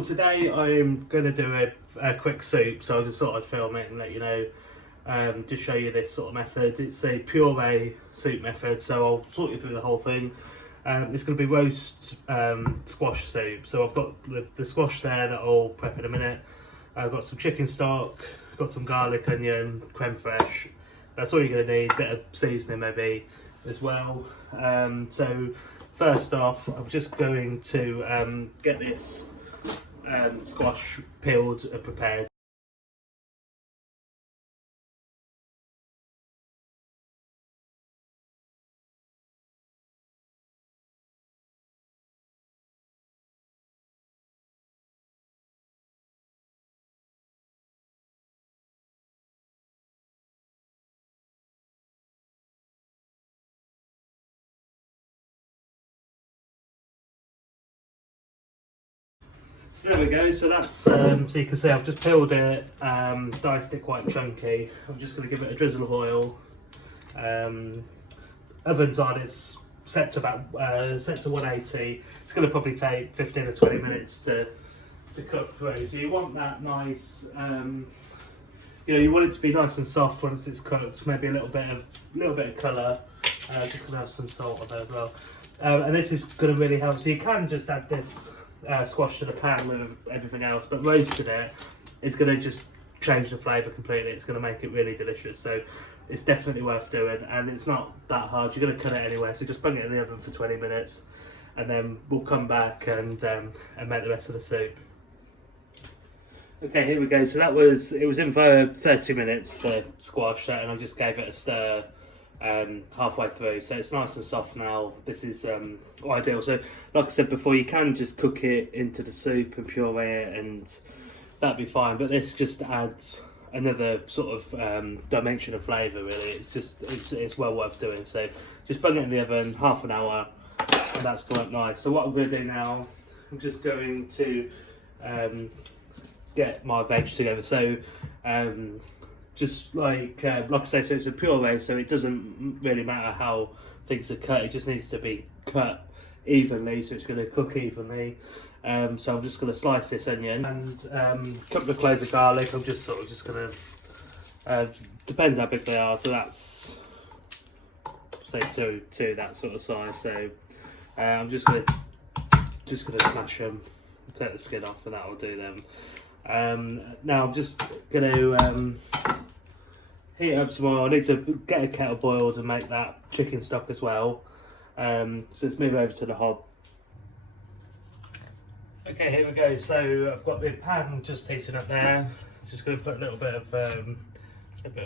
cool. Today I'm going to do a quick soup, so I just thought I'd film it and let you know, to show you this sort of method. It's a puree soup method, so I'll talk you through the whole thing. It's going to be roast squash soup. So I've got the squash there that I'll prep in a minute. I've got some chicken stock, got some garlic, onion, creme fraiche. That's all you're going to need. A bit of seasoning maybe as well. So first off, I'm just going to get this squash peeled and prepared. So there we go, so that's, so you can see I've just peeled it, diced it quite chunky. I'm just going to give it a drizzle of oil. Oven's on, it's set to about, set to 180. It's going to probably take 15 or 20 minutes to cook through. So you want that nice, you know, you want it to be nice and soft once it's cooked, maybe a little bit of colour. Just going to have some salt on there as well. And this is going to really help, so you can just add this squash to the pan with everything else, but roasted it is going to just change the flavour completely. It's going to make it really delicious, so it's definitely worth doing, and it's not that hard. You're going to cut it anyway, so just bung it in the oven for 20 minutes and then we'll come back and make the rest of the soup. Okay, here we go. So it was in for 30 minutes, the squash, and I just gave it a stir halfway through, so it's nice and soft now. This is ideal. So like I said before, you can just cook it into the soup and puree it and that'd be fine, but this just adds another sort of dimension of flavour really. It's well worth doing. So just bung it in the oven half an hour and that's quite nice. So what I'm going to do now, I'm just going to get my veg together. So just like I say, so it's a puree, so it doesn't really matter how things are cut. It just needs to be cut evenly, so it's going to cook evenly. So I'm just going to slice this onion and a couple of cloves of garlic. I'm just going to depends how big they are. So that's say two that sort of size. So I'm just going to smash them, take the skin off, and that will do them. Now I'm just going to heat up some oil. I need to get a kettle boiled and make that chicken stock as well. So let's move over to the hob. Okay, here we go. So I've got the pan just heating up there. Just going to put a little bit of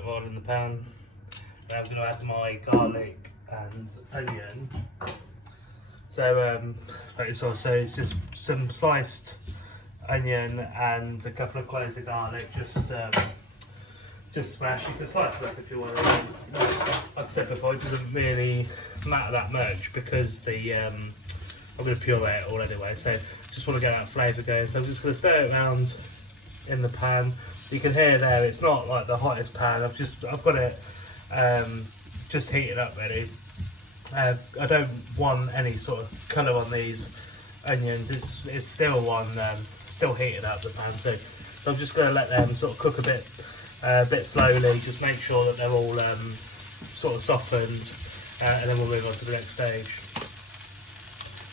oil in the pan. Now I'm going to add my garlic and onion. So it's just some sliced onion and a couple of cloves of garlic, just smash. You can slice it up if you want. Like I said before, it doesn't really matter that much because I'm going to puree it all anyway, so just want to get that flavour going. So I'm just going to stir it around in the pan. You can hear there, it's not like the hottest pan. I've got it just heated up ready. I don't want any sort of colour on these onions. It's still still heated up the pan, so I'm just going to let them sort of cook a bit slowly. Just make sure that they're all sort of softened, and then we'll move on to the next stage.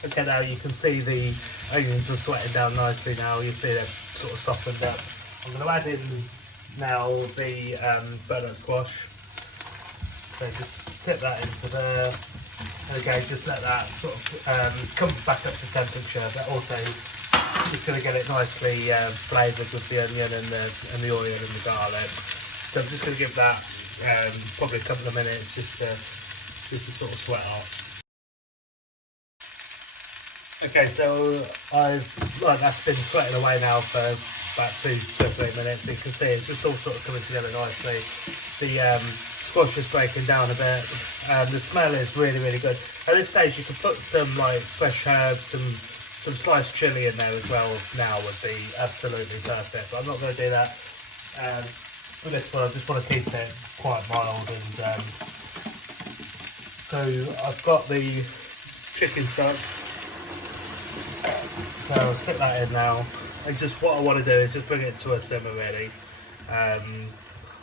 Okay, now you can see the onions are sweating down nicely now. You see they're sort of softened up. I'm going to add in now the butternut squash. So just tip that into there. And again, just let that sort of come back up to temperature, but also just going to get it nicely flavoured with the onion and the oil and the garlic. So I'm just going to give that probably a couple of minutes just to sort of sweat off. Okay, so that's been sweating away now for about 2 or 3 minutes. You can see it's just all sort of coming together nicely. The squash is breaking down a bit. The smell is really, really good. At this stage, you can put some like fresh herbs, some sliced chilli in there as well. Now would be absolutely perfect. But I'm not going to do that. For this one, I just want to keep it quite mild. And so I've got the chicken stock. So I'll stick that in now. And just what I want to do is just bring it to a simmer really. I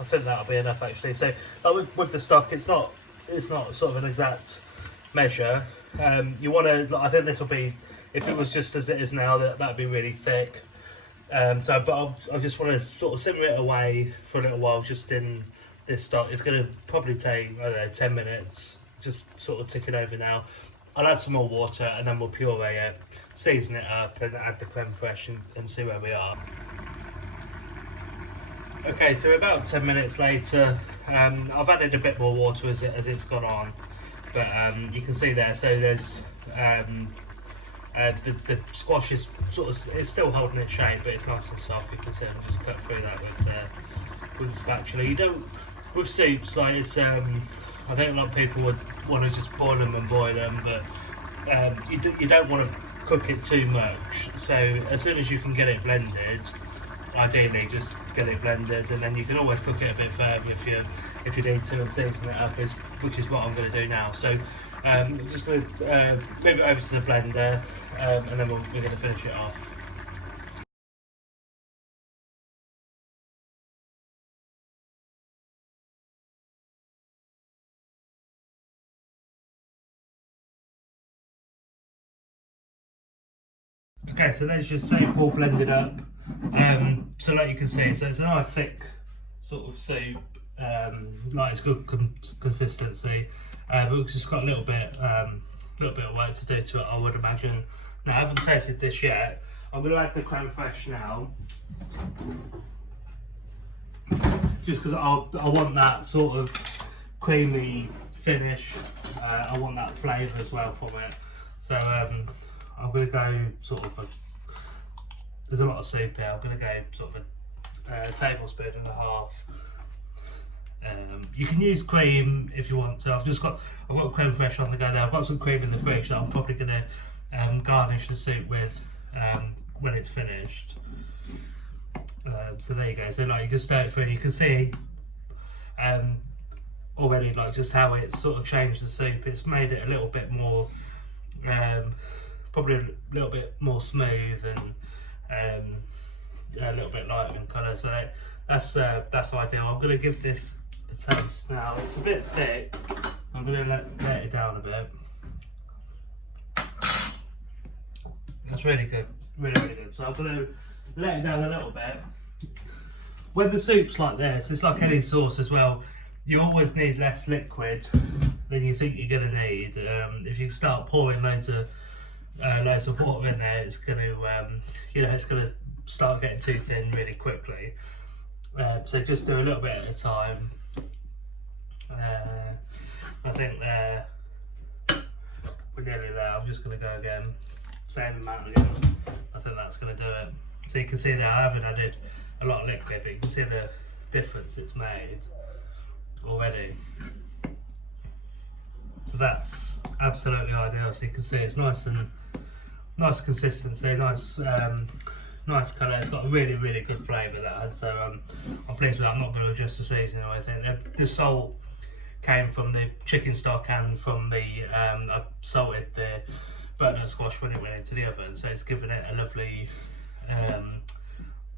think that'll be enough actually. So with the stock, it's not sort of an exact measure. You want to, I think this will be, if it was just as it is now, that'd be really thick. But I just want to sort of simmer it away for a little while just in this stock. It's going to probably take, I don't know, 10 minutes, just sort of ticking over now. I'll add some more water and then we'll puree it, season it up and add the creme fraiche and see where we are. Okay, so about 10 minutes later, I've added a bit more water as it's gone on, but you can see there, so there's the squash is sort of, it's still holding its shape, but it's nice and soft. You can see I'm just cut through that with the spatula. You don't, with soups, like it's, I think a lot of people would want to just boil them, but you don't want to cook it too much. So as soon as you can get it blended, ideally just get it blended, and then you can always cook it a bit further if you need to and season it up, which is what I'm going to do now. So I'm just going to move it over to the blender, and then we're going to finish it off. Okay, so there's your soup all blended up. So like you can see, so it's a nice thick sort of soup, like it's good consistency. We've just got a little bit of work to do to it, I would imagine. Now I haven't tasted this yet. I'm going to add the creme fraiche now, just because I want that sort of creamy finish. I want that flavour as well from it. So I'm going to go sort of there's a lot of soup here. I'm going to go sort of a tablespoon and a half. You can use cream if you want to. I've got creme fraiche on the go there. I've got some cream in the fridge that I'm probably going to garnish the soup with when it's finished. So there you go. So like you can stir it through. You can see already like just how it's sort of changed the soup. It's made it a little bit more, probably a little bit more smooth and a little bit lighter in colour. So that's ideal. I'm going to give this a taste now. It's a bit thick. I'm going to let it down a bit. That's really good, really good. So I'm going to let it down a little bit. When the soup's like this, it's like any sauce as well. You always need less liquid than you think you're going to need. If you start pouring loads of water in there, it's going to, it's going to start getting too thin really quickly. So just do a little bit at a time. I think we're nearly there. I'm just going to go again, same amount again. I think that's going to do it. So you can see there I haven't added a lot of liquid, but you can see the difference it's made already. So that's absolutely ideal. So you can see it's nice consistency, nice colour. It's got a really good flavour that has. So I'm pleased with that. I'm not going to adjust the seasoning or anything. The salt came from the chicken stock and from the I salted the butternut squash when it went into the oven, so it's given it a lovely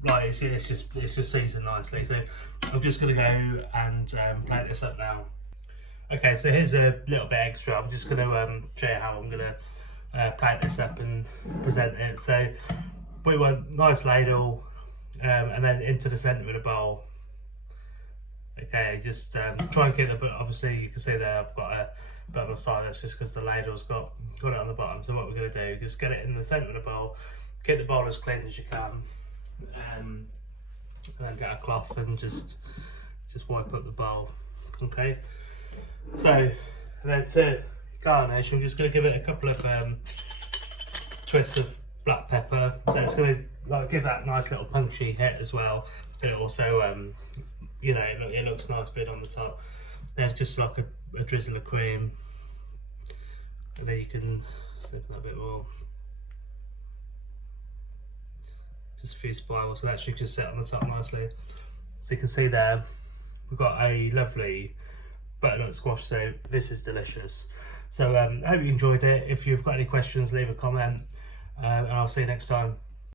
like it's just seasoned nicely. So I'm just going to go and plate this up now. Okay, so here's a little bit extra. I'm just going to show you how I'm going to plate this up and present it. So we want nice ladle, and then into the centre of the bowl. Okay, just try and keep it, but obviously you can see there I've got a bit on the side. That's just because the ladle's got it on the bottom. So what we're going to do, just get it in the centre of the bowl, keep the bowl as clean as you can, and then get a cloth and just wipe up the bowl. Okay, so then to garnish, I'm just going to give it a couple of twists of black pepper. So it's going to give that nice little punchy hit as well. But it also, it looks nice bit on the top. There's just like a drizzle of cream, and then you can slip that a bit more. Just a few spirals, so that should just sit on the top nicely. So you can see there, we've got a lovely butternut squash soup. This is delicious. So I hope you enjoyed it. If you've got any questions, leave a comment, and I'll see you next time.